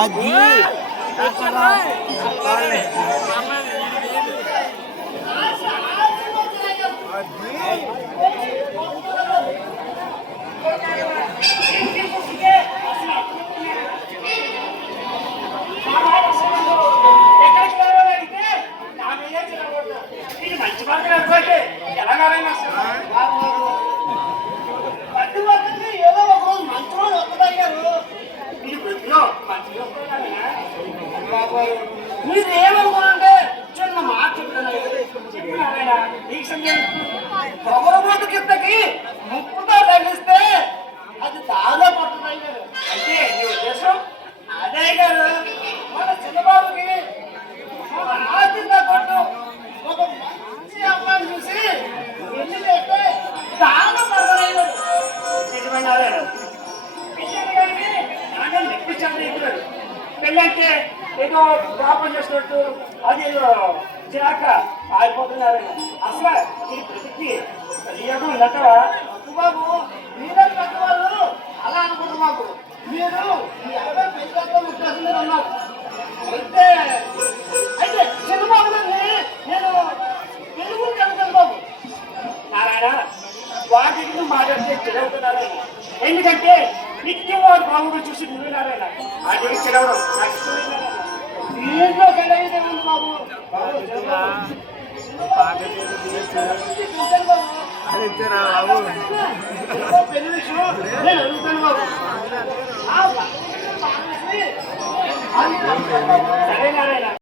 అది మంచి పక్కన ఎలాగైనా పట్టు పక్కన ఏదో ఒక రోజు మంచి రోజు వస్తుందయ్యారు మీరు ప్రతిలో మంచిగా మీరు ఏమనుకోనంటే చిన్న మాట చెప్తున్నారా నీకు సంజయ్ పొగరబోతు కిందకి ముప్పుతో తగిలిస్తే అది దారిలో పడుతుంది అంటే నీ ఉద్దేశం అదే గారు మన చిన్నబాబుకి మన ఆస్తి తగ్గట్టు ఒక మంచి అమ్మాయిని చూసి పెళ్లి చేస్తే చాలా పర్వాలేదు నిజమన్నారా నాన్న నెప్పించాలి ఇప్పుడు పెళ్ళంటే ఏదో పాపం చేసినట్టు అది చిరాక ఆగిపోతున్నారు అసలు ఈ ప్రతికి యోగం నటవా బాబు మీరే పెద్దవాళ్ళు అలా అనుకుంటు మాకు మీరు మీ అబ్బాయి పెళ్ళి ఉద్దేశం మీద ఉన్నారు అయితే అయితే చిన్నబాబు నేను తెలుగు కలుగుతాను బాబు నారాయణ వాటిని మాట్లాడితే చెడవుతున్నారు ఎందుకంటే నిత్యం వాడు బాబుగా చూసి నువ్వు నారాయణ అది చెడవడం నాకు ఇష్టం దీంట్లో చెడైంది బాబు పెళ్లి విషయం నేను అడుగుతాను బాబు సరే నారాయణ